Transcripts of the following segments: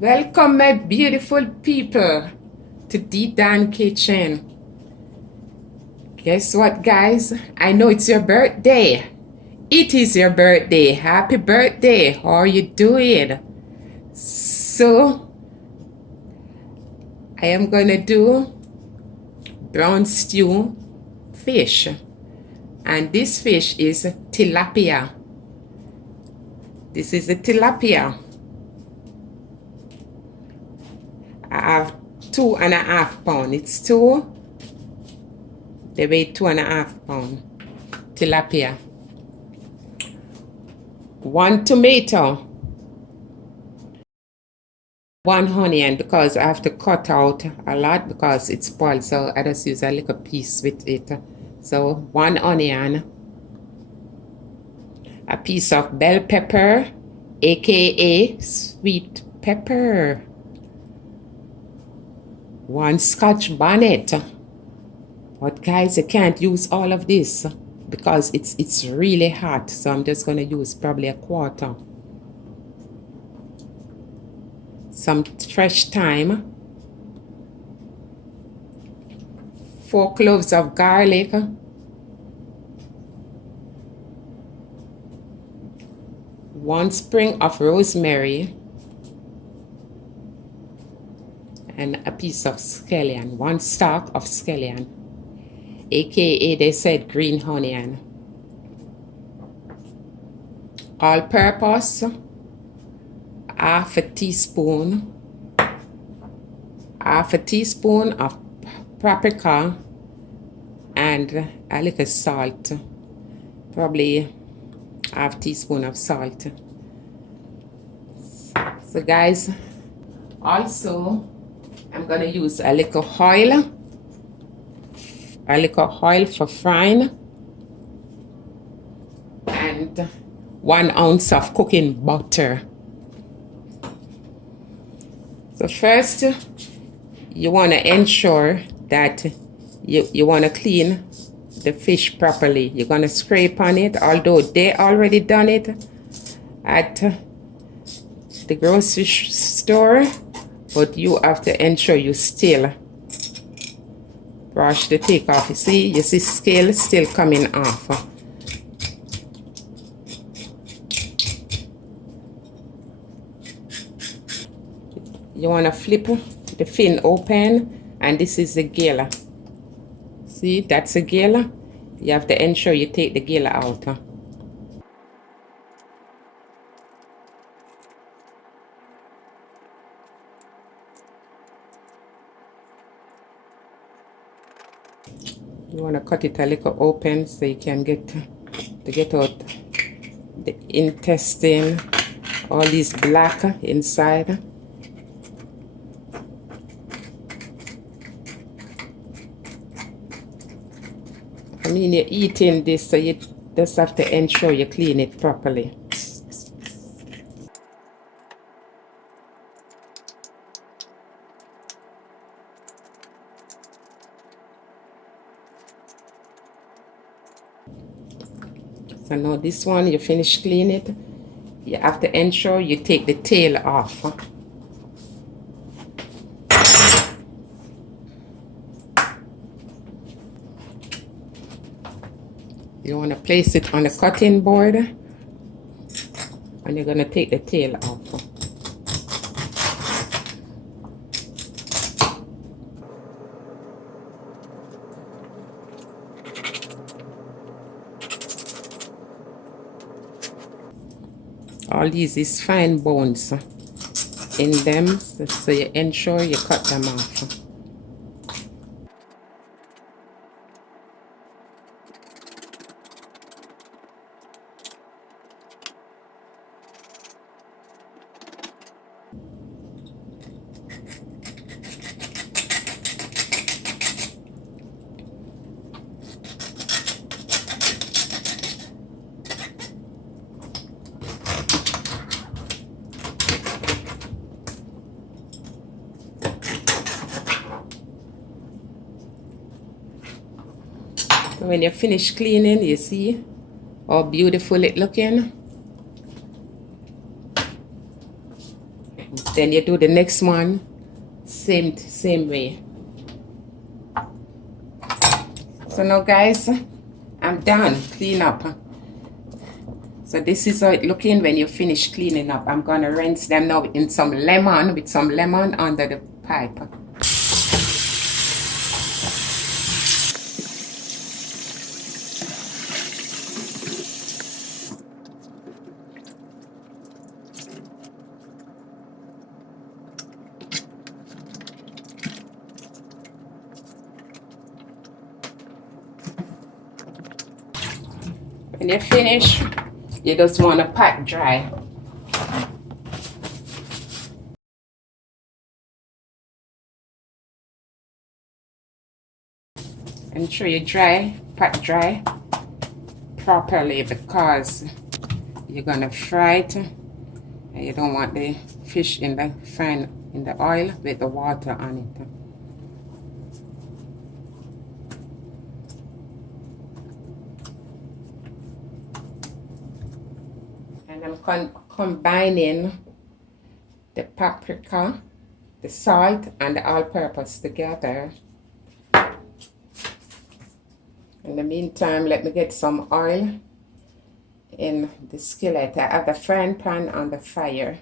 Welcome, my beautiful people, to the Dan Kitchen. Guess what, guys? I know it's your birthday. It is your birthday. Happy birthday. How are you doing? So, I am going to do brown stew fish. And this fish is tilapia. This is the tilapia. I have 2.5 pounds. It's two. They weigh 2.5 pounds. Tilapia. 1 tomato. 1 onion, because I have to cut out a lot because it's spoiled. So I just use a little piece with it. So 1 onion. A piece of bell pepper, aka sweet pepper. 1 Scotch bonnet. But guys, you can't use all of this because it's really hot. So I'm just going to use probably a quarter. Some fresh thyme. 4 cloves of garlic. 1 sprig of rosemary. And a piece of scallion. 1 stalk of scallion. AKA they said green onion. All purpose. Half a teaspoon of paprika and a little salt, probably half teaspoon of salt. So guys, also I'm gonna use a little oil for frying, and 1 ounce of cooking butter. So first, you want to ensure that you want to clean the fish properly. You're going to scrape on it, although they already done it at the grocery store, but you have to ensure you still brush the take off. You see scale still coming off. You want to flip the fin open, and this is the gill. See, that's the gill. You have to ensure you take the gill out. You want to cut it a little open so you can get out the intestine, all these black inside. I mean, you're eating this, so you just have to ensure you clean it properly. So now this one, you finish cleaning it. You have to ensure you take the tail off. You want to place it on the cutting board, and you're going to take the tail off. All these is fine bones in them, so you ensure you cut them off. So when you finish cleaning, you see how beautiful it looking. Then you do the next one, same way. So now guys, I'm done clean up. So this is how it looking when you finish cleaning up. I'm gonna rinse them now in some lemon, with some lemon under the pipe. When you finish, you just want to pat dry. Ensure you pat dry properly, because you're gonna fry it and you don't want the fish in the oil with the water on it. And I'm combining the paprika, the salt, and the all-purpose together. In the meantime, let me get some oil in the skillet. I have the frying pan on the fire.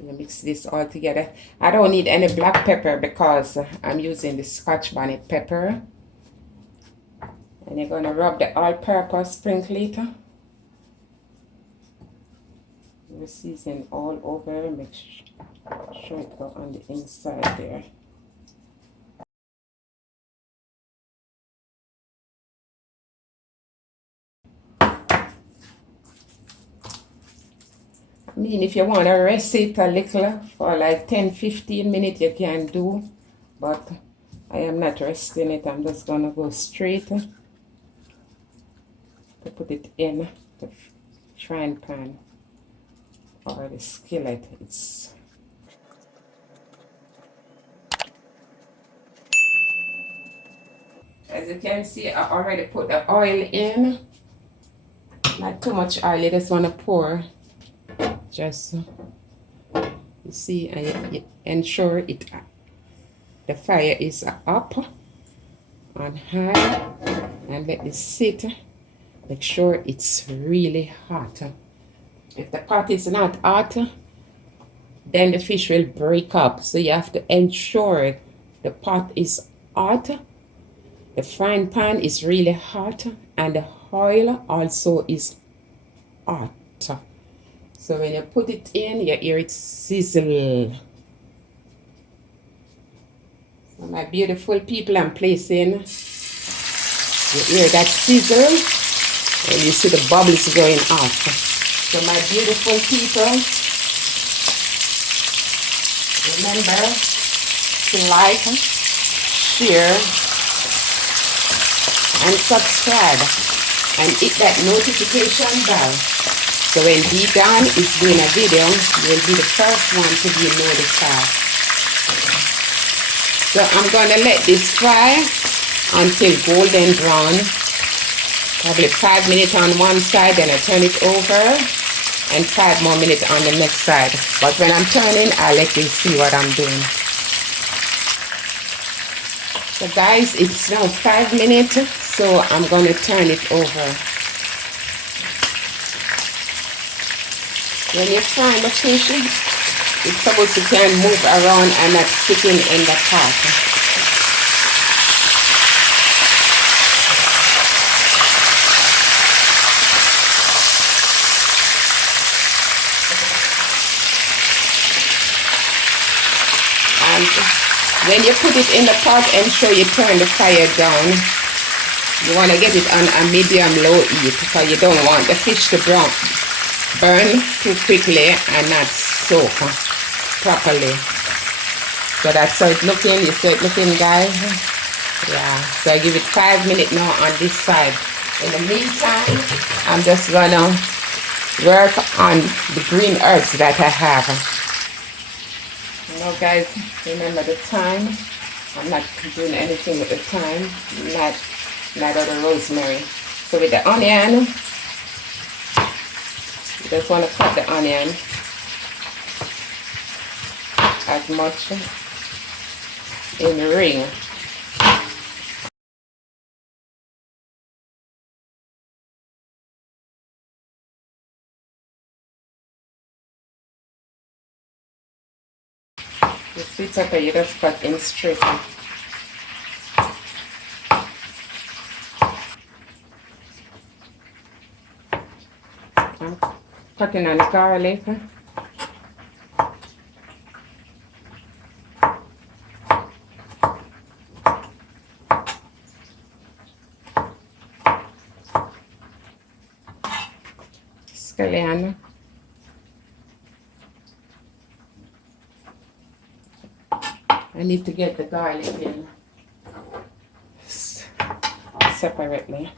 I'm gonna mix this all together. I don't need any black pepper because I'm using the Scotch bonnet pepper. And you're gonna rub the all-purpose sprinkle it. You season all over. Make sure it go on the inside there. I mean, if you want to rest it a little for like 10-15 minutes, you can do, but I am not resting it. I'm just gonna go straight to put it in the frying pan or the skillet. As you can see, I already put the oil in. Not too much oil, you just want to pour. Just, you see, and you ensure the fire is up on high, and let it sit. Make sure it's really hot. If the pot is not hot, then the fish will break up. So you have to ensure the pot is hot, the frying pan is really hot, and the oil also is hot. So when you put it in, you hear it sizzle. So my beautiful people, I'm placing, you hear that sizzle, and you see the bubbles going off. So my beautiful people, remember to like, share, and subscribe, and hit that notification bell. So when D-Don is doing a video, you will be the first one to be notified. So I'm going to let this fry until golden brown. Probably 5 minutes on one side, then I turn it over, and 5 more minutes on the next side. But when I'm turning, I'll let you see what I'm doing. So guys, it's now 5 minutes, so I'm going to turn it over. When you fry the fish, it's supposed to can move around and not sticking in the pot. And when you put it in the pot, ensure you turn the fire down. You want to get it on a medium-low heat because you don't want the fish to burn too quickly and not soak properly. So that's how it's looking. You see it looking, guys? Yeah. So I give it 5 minutes now on this side. In the meantime, I'm just gonna work on the green herbs that I have. You know, guys, remember the thyme. I'm not doing anything with the thyme, neither the rosemary. So with the onion, you just want to cut the onion as much in the ring. The sweet pepper you just cut in straight. I'm cutting on the garlic. Scallion. I need to get the garlic in separately.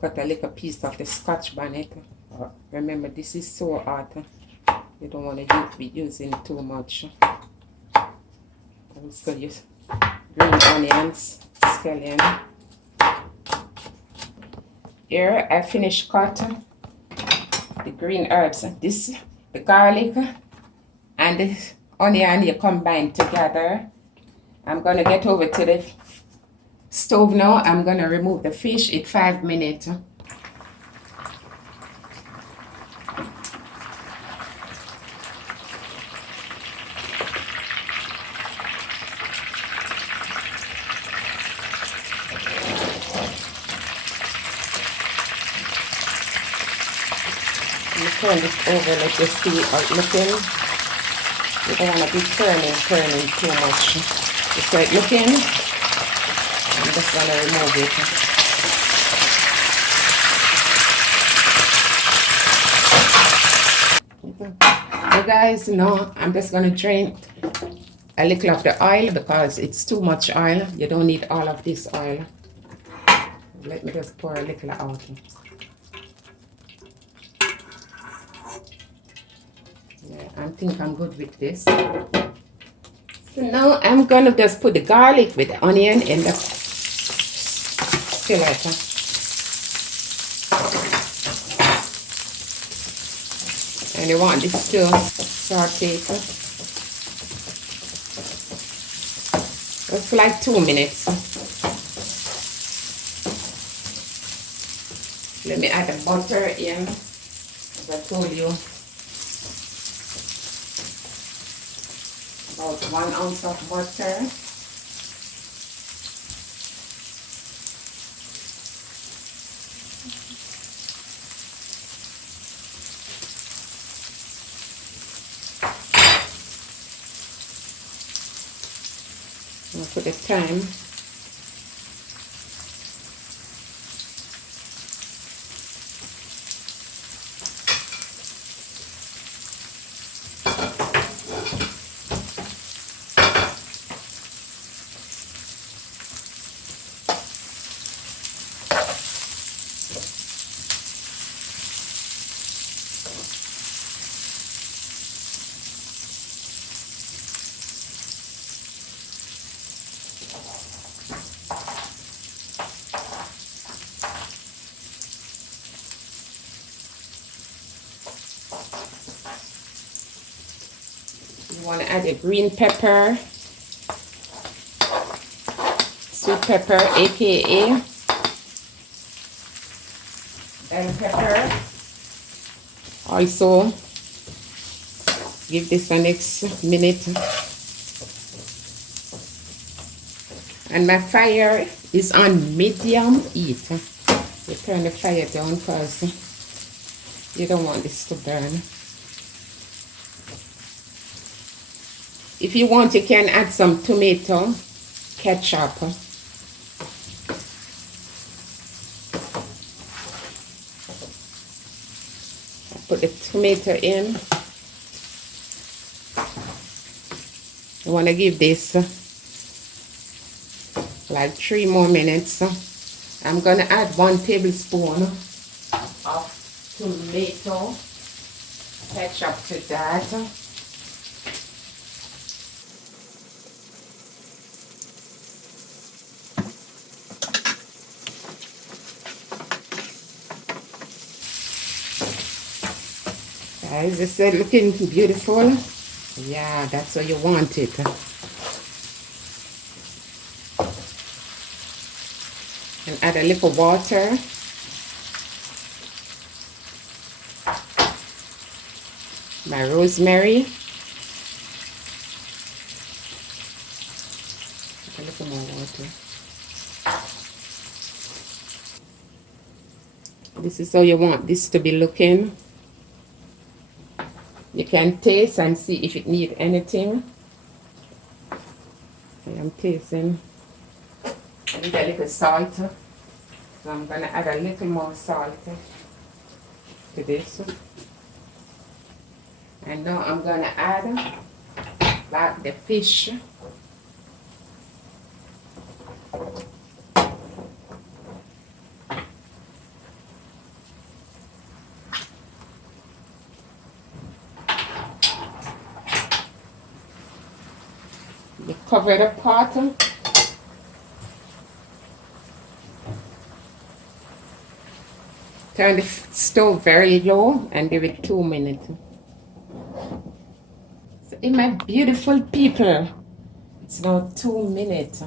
Cut a little piece of the Scotch bonnet. Remember, this is so hot. You don't want to be using too much. Also use green onions, scallion. Here I finished cutting the green herbs. This, the garlic and the onion, you combine together. I'm gonna get over to the stove now. I'm gonna remove the fish in 5 minutes. Turn this over, let you see it looking. You don't want to be turning too much. Just like looking. I'm just going to remove it. So guys, now I'm just going to drain a little of the oil because it's too much oil. You don't need all of this oil. Let me just pour a little out. I think I'm good with this. So now I'm gonna just put the garlic with the onion in the skillet. And you want this to saute. It's like 2 minutes. Let me add the butter in, as I told you. About 1 ounce of butter. I'll put the thyme. You want to add a green pepper, sweet pepper, aka bell pepper. Also, give this a next minute. And my fire is on medium heat. You turn the fire down first. You don't want this to burn. If you want, you can add some tomato ketchup. Put the tomato in. You want to give this like 3 more minutes. I'm going to add 1 tablespoon of tomato ketchup to that. Guys, is it looking beautiful? Yeah, that's what you want it. And add a little water. My rosemary. A little more water. This is how you want this to be looking. You can taste and see if it needs anything. I am tasting. I need a little salt. So I'm going to add a little more salt to this. And now I'm going to add back the fish. You cover the pot. Turn the stove very low and give it 2 minutes. So, my beautiful people, it's now 2 minutes.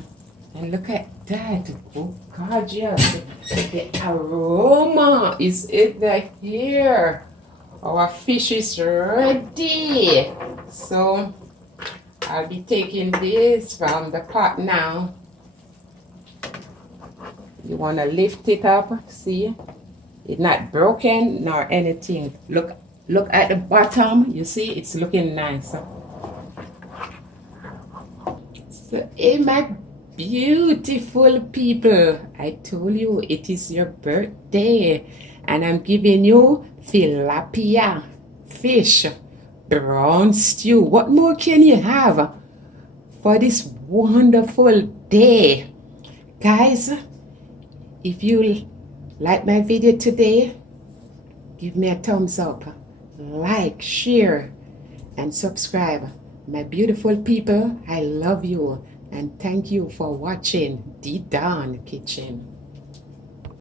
And look at that. Oh, gorgeous. The aroma is in the here. Our fish is ready. So, I'll be taking this from the pot now. You want to lift it up, see? It's not broken nor anything. Look at the bottom. You see, it's looking nice. So, hey, my beautiful people, I told you it is your birthday, and I'm giving you tilapia fish brown stew. What more can you have for this wonderful day? Guys, if you like my video today, give me a thumbs up, like, share, and subscribe. My beautiful people, I love you and thank you for watching The Dawn Kitchen.